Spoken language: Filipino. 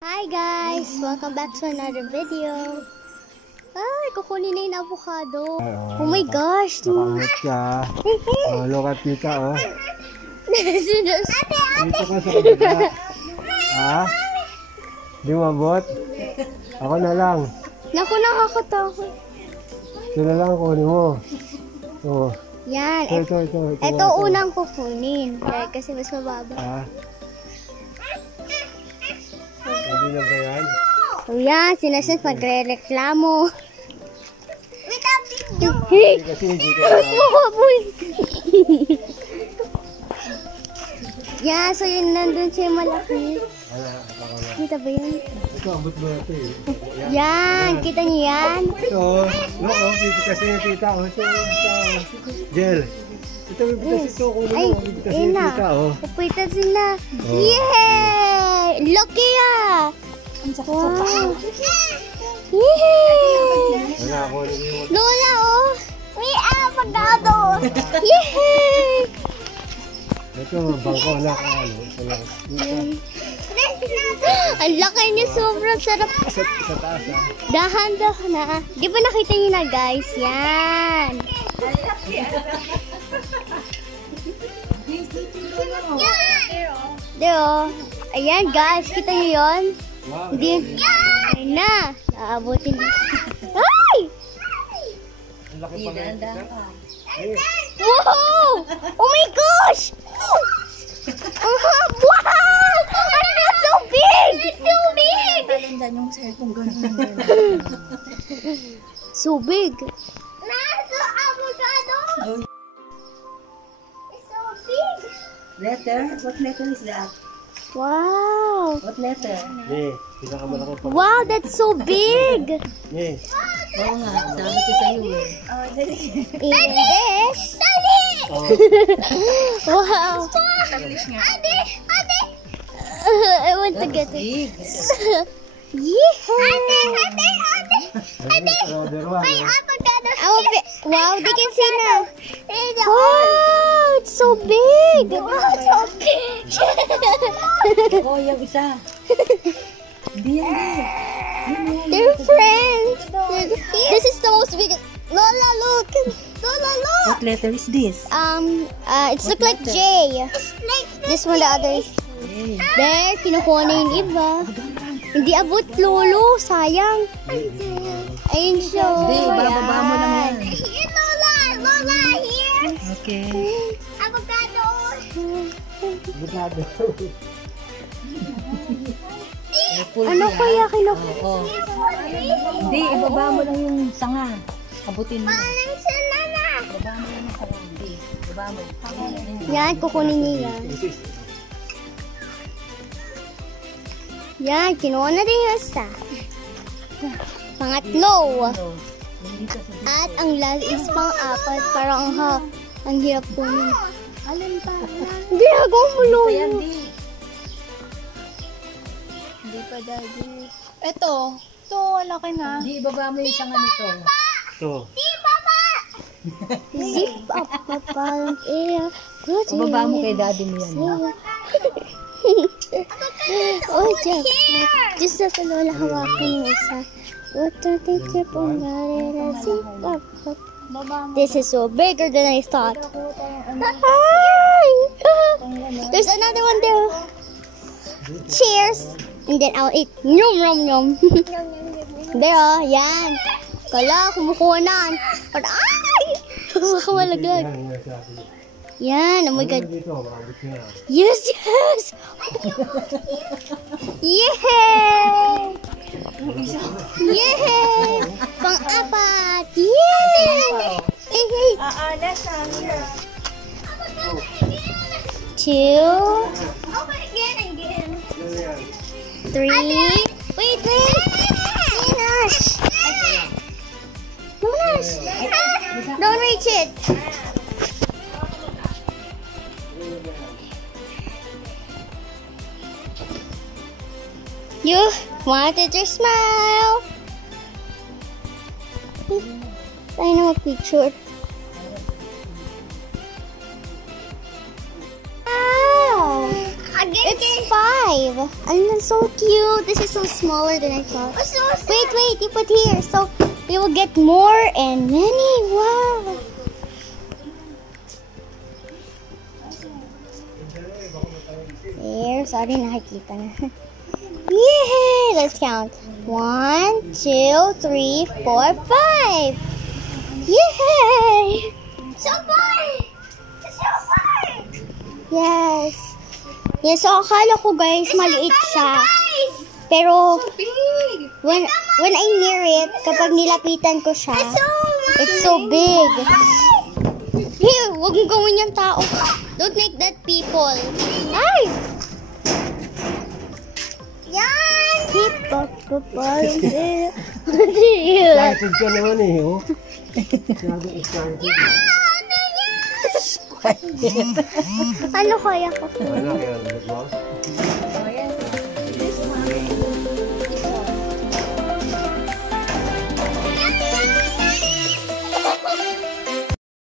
Hi guys! Welcome back to another video. Ay, kukunin na yung avocado. Oh my gosh! Nakaangat ka. Oh, look at tita, oh. Dito ka sa kabila. Ha? Di mabot? Ako na lang. Naku, nakakatakot. Ito na lang kunin mo. Oh. Yan. Ito unang kukunin. Kasi mas mababa. Ha? Hindi na ba yan? So yan, sinasin magre-reklamo. Kasi hindi ka na. Yeah, so yun nandun siya malaki. Kita ba yan? Ito, abot mo ito eh. Yan, kita niyo yan? Ito, no, dito kasi yung tita, oh. Ito, gel. Ito, bibitas ito, kunin mo. Ay, Bibitas ayun yung na. tita, oh. Kapwitas na. Oh. Yay! Lucky ah! Wow! Yay! Wala, kunin mo. Lola, oh! May avocado! Yay! Ito, bangko na ka, ano. Ito lang. Ang laki niya, sobrang sarap. Sa taas, ha. Dahan-dahan na. Di ba nakita niyo na, guys? Yan. Deo. Ayan, guys. Kita niyo yun? Wow. Hindi. Ayun na. Naabutin dito. Ay! Ang laki pa nga. Wow! Oh my gosh! Wow! Ano na, so big! It's so big! Talandan yung cellphone ganun. So big. Nasa avocado! It's so big! Letter? What letter is that? Wow! What letter? Nee, pinakamalaki pa. Wow, that's so big! Nee. Oo nga, sabi ko sa'yo eh. English! Oh. Wow! English nga. I want to get it. Big. Yeah! Another one, oh. Wow, they can see now. Wow, it's so big. Wow, so big. Oh, yung isa. Hindi yan. They're friends. This is the most big. Lola, look. Lola, look. What letter is this? It's look like J. This one, the other. There, kinukuha na yung iba. Hindi abot, lolo. Sayang. Ayun siya. Hindi, bababa mo lang yan. Here, Lola. Lola, here. Okay. Avocado. Butado. Ano kaya kinukuha? Oo. Hindi, ibaba mo lang yung sanga. Abutin mo. Parang siya na. Ibaba mo lang yung sanga. Hindi, ibaba mo. Yan, kukunin niya yan. Yan, kinuha na din yung isa. Pangatlo. At ang last is pang-apat. Parang ang hirap kunin. Alin pa? Hindi, agaw mo lolo. Hindi pa, daddy. Ito. Ito, laki na. Hindi, ibaba mo yung sanga nito. Ito. Zip up, papa. Ibaba mo kay daddy mo yan. Oh, Jeff. Just sa lola hawakan mo isa. What the teacher po zip up. This is so bigger than I thought. Hi! There's another one there. Cheers! And then I'll eat. Yum, yum, yum. There, oh, yan. Kala, kumukuha na. Ay! Baka malaglag. Yan, oh my God. Yes, yes! Yay! Yay! Pang-apat! Yay! Hey, hey! Two. Three. Wait, wait! Nash! No, Nash! Don't reach it! You wanted to smile. I know a picture. Ah! It's 5. And so cute. This is so smaller than I thought. Wait, you put here. So we will get more and many. Wow. There, sorry, nakikita na. Yay! Let's count. 1, 2, 3, 4, 5. Yay! So far! So far! Yes. Yes, so akala ko guys, maliit siya. Pero, when I near it, kapag nilapitan ko siya, it's so big. Hey, huwag mong gawin yung tao. Don't make that people. Ay! Yan! Excited ka naman eh, oh. Masyadong excited. Ano kaya ko? Ano kaya, Big Boss?